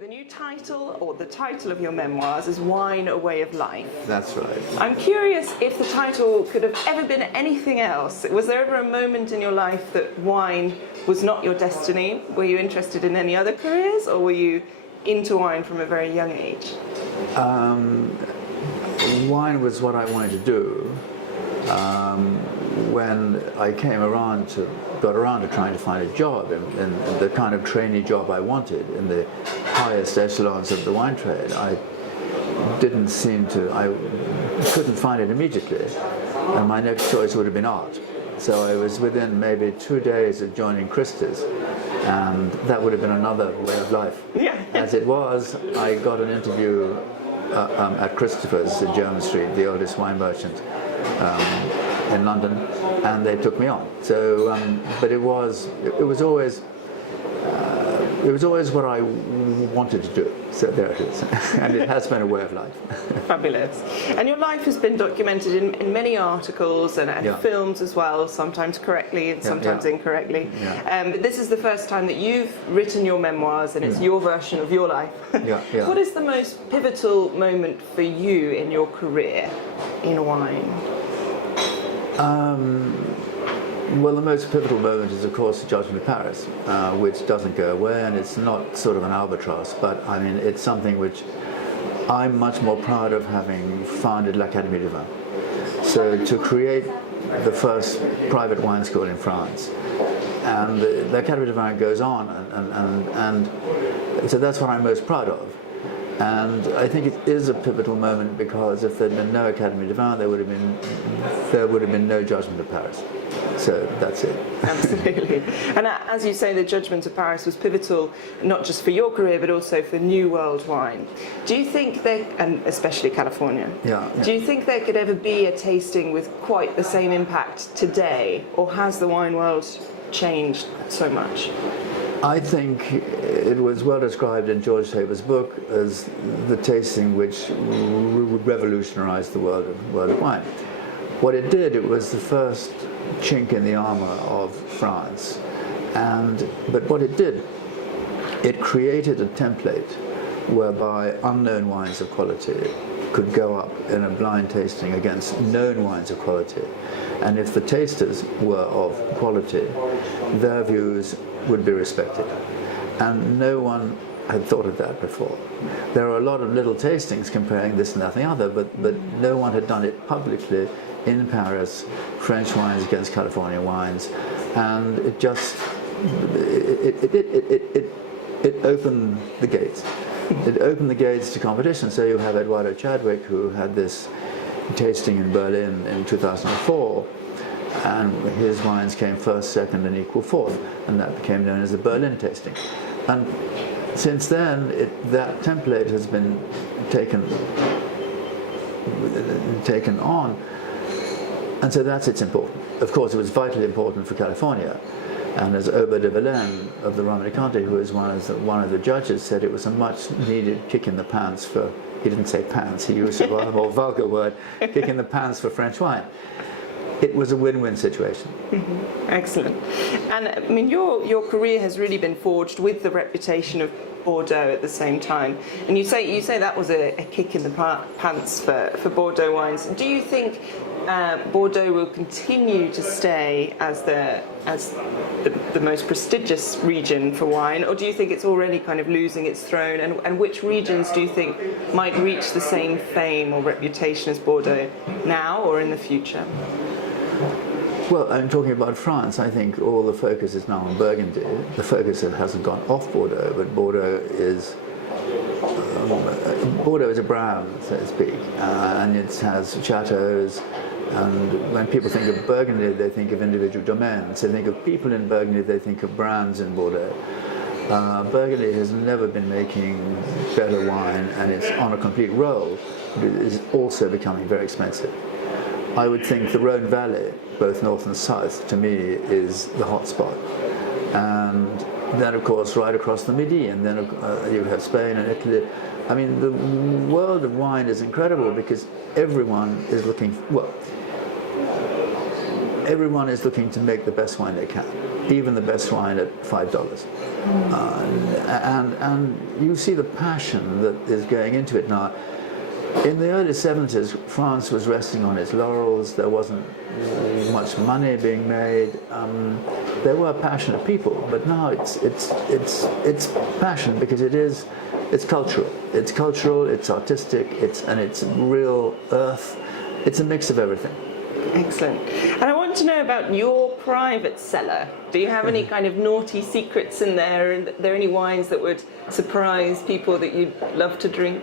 The new title, or the title of your memoirs, is Wine, a Way of Life. That's right. I'm curious if the title could have ever been anything else. Was there ever a moment in your life that wine was not your destiny? Were you interested in any other careers, or were you into wine from a very young age? Wine was what I wanted to do. When I got around to trying to find a job in the kind of trainee job I wanted in the highest echelons of the wine trade, I couldn't find it immediately, and my next choice would have been art. So I was within maybe 2 days of joining Christie's, and that would have been another way of life. Yeah. As it was, I got an interview at Christopher's in Jermyn Street, the oldest wine merchant in London, and they took me on. So, but it was always what I wanted to do. So there it is, and it has been a way of life. Fabulous. And your life has been documented in many articles and films as well, sometimes correctly and sometimes incorrectly. Yeah. But this is the first time that you've written your memoirs, and it's your version of your life. What is the most pivotal moment for you in your career in wine? Well, the most pivotal moment is, of course, the Judgement of Paris, which doesn't go away, and it's not sort of an albatross, but I mean, it's something which I'm much more proud of having founded l'Académie du Vin. So to create the first private wine school in France, and the Académie du Vin goes on, and so that's what I'm most proud of. And I think it is a pivotal moment, because if there'd been no Académie du Vin, there would have been no Judgement of Paris. So that's it. Absolutely. And as you say, the Judgement of Paris was pivotal, not just for your career, but also for New World wine. Do you think and especially California, do you think there could ever be a tasting with quite the same impact today, or has the wine world changed so much? I think it was well described in George Taber's book as the tasting which revolutionized the world of wine. What it did, it was the first chink in the armor of France. But what it did, it created a template whereby unknown wines of quality could go up in a blind tasting against known wines of quality. And if the tasters were of quality, their views would be respected. And no one had thought of that before. There are a lot of little tastings comparing this and that and the other, but no one had done it publicly in Paris, French wines against California wines, and it just it opened the gates. It opened the gates to competition. So you have Eduardo Chadwick, who had this tasting in Berlin in 2004, and his wines came first, second, and equal fourth, and that became known as the Berlin tasting. And since then, that template has been taken on, and so that's its important. Of course, it was vitally important for California, and as Aubert de Villaine of the Romanée-Conti, who was one of the judges, said it was a much-needed kick in the pants for. He didn't say pants; he used a rather more vulgar word, kick in the pants for French wine. It was a win-win situation. Mm-hmm. Excellent. And I mean, your career has really been forged with the reputation of Bordeaux at the same time. And you say that was a kick in the pants for Bordeaux wines. Do you think Bordeaux will continue to stay as the most prestigious region for wine, or do you think it's already kind of losing its throne? And which regions do you think might reach the same fame or reputation as Bordeaux now or in the future? Well, I'm talking about France. I think all the focus is now on Burgundy. The focus hasn't gone off Bordeaux, but Bordeaux is a brand, so to speak, and it has chateaus. And when people think of Burgundy, they think of individual domains. They think of people in Burgundy, they think of brands in Bordeaux. Burgundy has never been making better wine, and it's on a complete roll. It is also becoming very expensive. I would think the Rhone Valley, both north and south, to me is the hotspot. And then, of course, right across the Midi, and then you have Spain and Italy. I mean, the world of wine is incredible because everyone is looking, well, everyone is looking to make the best wine they can, even the best wine at $5. And you see the passion that is going into it now. In the early 70s, France was resting on its laurels. There wasn't much money being made. There were passionate people, but now it's passion because it's cultural. It's cultural, it's artistic, it's real earth. It's a mix of everything. Excellent. And I want to know about your private cellar. Do you have any kind of naughty secrets in there? And are there any wines that would surprise people that you'd love to drink?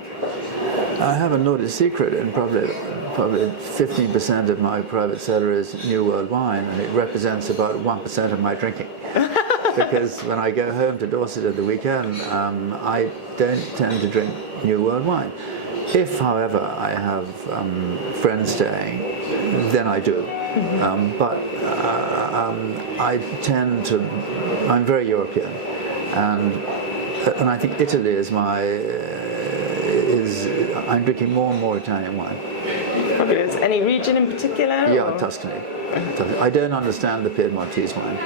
I have a naughty secret, and probably 15% of my private cellar is New World wine, and it represents about 1% of my drinking. Because when I go home to Dorset at the weekend, I don't tend to drink New World wine. If, however, I have friends staying, then I do. But I tend to, I'm very European, and I think Italy is I'm drinking more and more Italian wine. Fabulous. Any region in particular? Yeah, or? Tuscany. I don't understand the Piedmontese wine.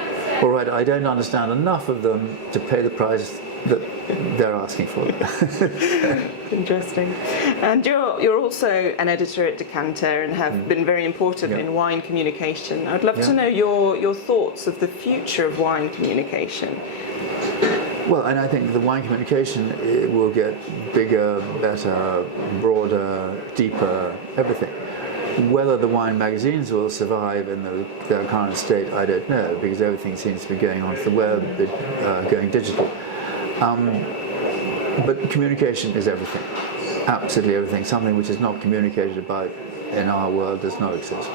All right, I don't understand enough of them to pay the price that they're asking for. Interesting. And you're also an editor at Decanter and have been very important in wine communication. I'd love to know your thoughts of the future of wine communication. Well, and I think the wine communication will get bigger, better, broader, deeper, everything. Whether the wine magazines will survive in their current state, I don't know, because everything seems to be going onto the web, going digital. But communication is everything, absolutely everything. Something which is not communicated about in our world does not exist.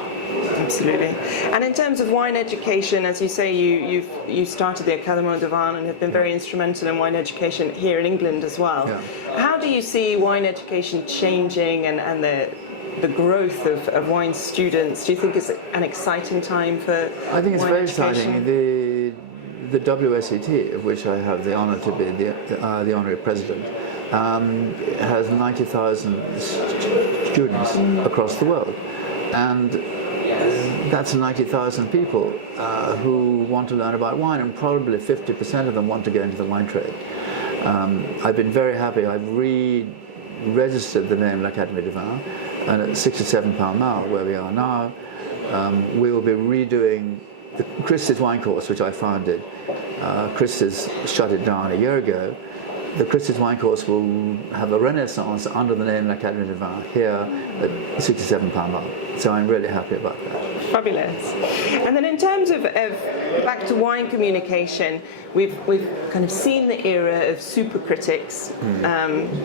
Absolutely. And in terms of wine education, as you say, you started the Académie de Vin and have been very instrumental in wine education here in England as well. Yeah. How do you see wine education changing and the growth of wine students? Do you think it's an exciting time for I think it's wine very education? exciting. The WSET, of which I have the honour to be the honorary president, has 90,000 students across the world. And that's 90,000 people who want to learn about wine, and probably 50% of them want to get into the wine trade. I've been very happy. I've re-registered the name L'Académie de Vin, and at 67 Pall Mall, where we are now, we will be redoing the Christie's wine course, which I founded. Christie's shut it down a year ago. The Christie's wine course will have a renaissance under the name L'Académie de Vin here at 67 Pall Mall. So I'm really happy about that. Fabulous. And then in terms of back to wine communication, we've kind of seen the era of super critics,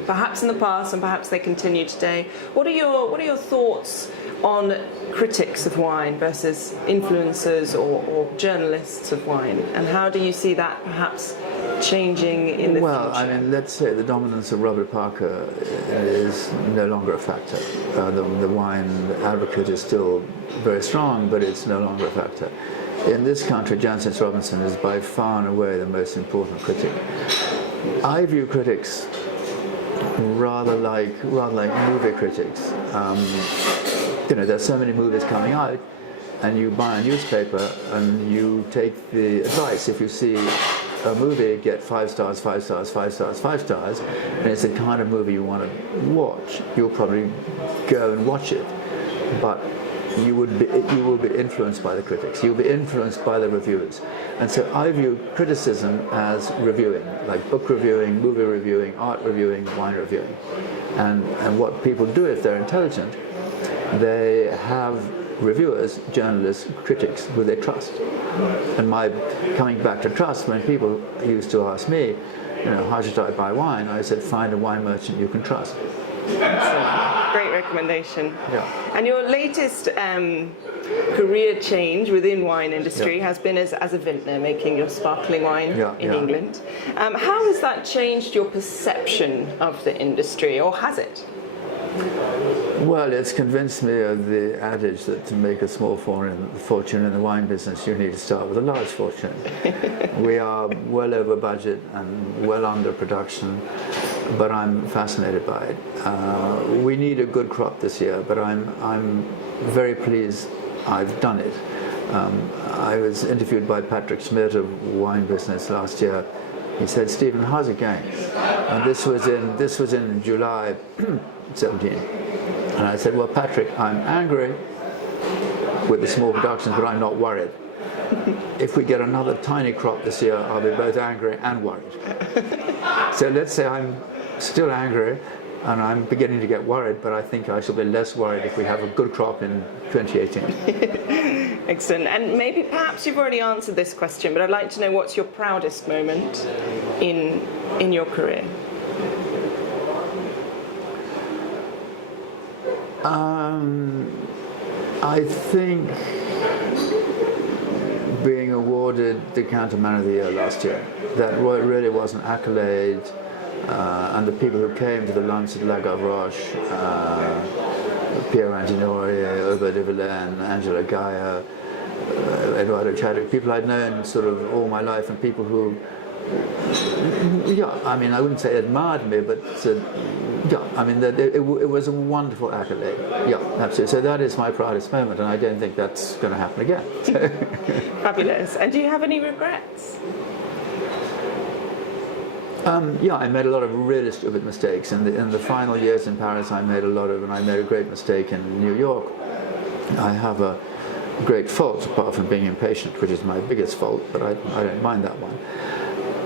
perhaps in the past and perhaps they continue today. What are your thoughts on critics of wine versus influencers or journalists of wine, and how do you see that perhaps changing in the future? Well, I mean, let's say the dominance of Robert Parker is no longer a factor. The wine advocate is still very strong, but it's no longer a factor. In this country, Jancis Robinson is by far and away the most important critic. I view critics rather like movie critics. There's so many movies coming out, and you buy a newspaper and you take the advice. If you see a movie get 5 stars, 5 stars, 5 stars, 5 stars, and it's the kind of movie you want to watch, you'll probably go and watch it. But you will be influenced by the critics. You'll be influenced by the reviewers. And so I view criticism as reviewing, like book reviewing, movie reviewing, art reviewing, wine reviewing. And what people do if they're intelligent, they have reviewers, journalists, critics who they trust. And coming back to trust, when people used to ask me, how should I buy wine? I said, find a wine merchant you can trust. Excellent. Great recommendation. Yeah. And your latest career change within wine industry has been as a vintner, making your sparkling wine in England. How has that changed your perception of the industry, or has it? Well, it's convinced me of the adage that to make a small fortune in the wine business, you need to start with a large fortune. We are well over budget and well under production, but I'm fascinated by it. We need a good crop this year, but I'm very pleased I've done it. I was interviewed by Patrick Schmidt of Wine Business last year. He said, "Stephen, how's it going?" And this was in July 17. And I said, "Well, Patrick, I'm angry with the small productions, but I'm not worried. If we get another tiny crop this year, I'll be both angry and worried." So let's say I'm still angry and I'm beginning to get worried, but I think I shall be less worried if we have a good crop in 2018. Excellent. And maybe perhaps you've already answered this question, but I'd like to know what's your proudest moment in your career? I think being awarded Decanter Man of the Year last year. That really was an accolade, and the people who came to the lunch at La Gavroche, Pierre Antinori, Aubert de Villaine, Angela Gaia, Eduardo Chadwick, people I'd known sort of all my life, and people who, yeah, I mean, I wouldn't say admired me, but yeah, I mean, it was a wonderful accolade. Yeah, absolutely. So that is my proudest moment, and I don't think that's going to happen again. So. Fabulous. And do you have any regrets? Yeah, I made a lot of really stupid mistakes. In the final years in Paris, I made a great mistake in New York. I have a great fault, apart from being impatient, which is my biggest fault, but I don't mind that one.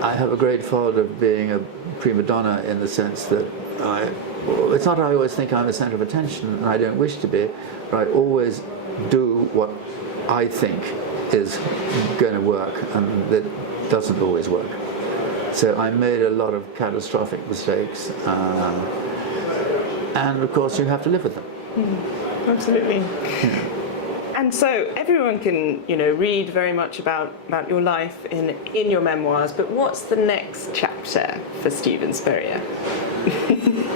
I have a great fault of being a prima donna in the sense that it's not that I always think I'm the center of attention, and I don't wish to be, but I always do what I think is going to work, and that doesn't always work. So I made a lot of catastrophic mistakes, and of course you have to live with them. Absolutely. And so everyone can, read very much about your life in your memoirs, but what's the next chapter for Steven Spurrier?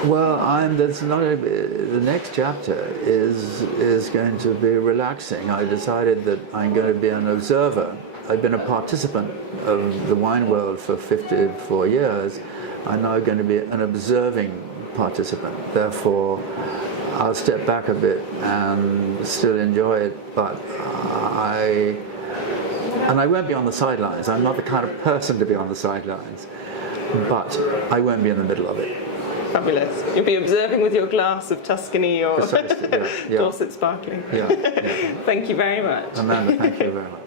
Well, the next chapter is going to be relaxing. I decided that I'm going to be an observer. I've been a participant of the wine world for 54 years. I'm now going to be an observing participant. Therefore, I'll step back a bit and still enjoy it, but I won't be on the sidelines. I'm not the kind of person to be on the sidelines, but I won't be in the middle of it. Fabulous. You'll be observing with your glass of Tuscany or Precisely, yeah. Dorset sparkling. Yeah. Thank you very much. Amanda, thank you very much.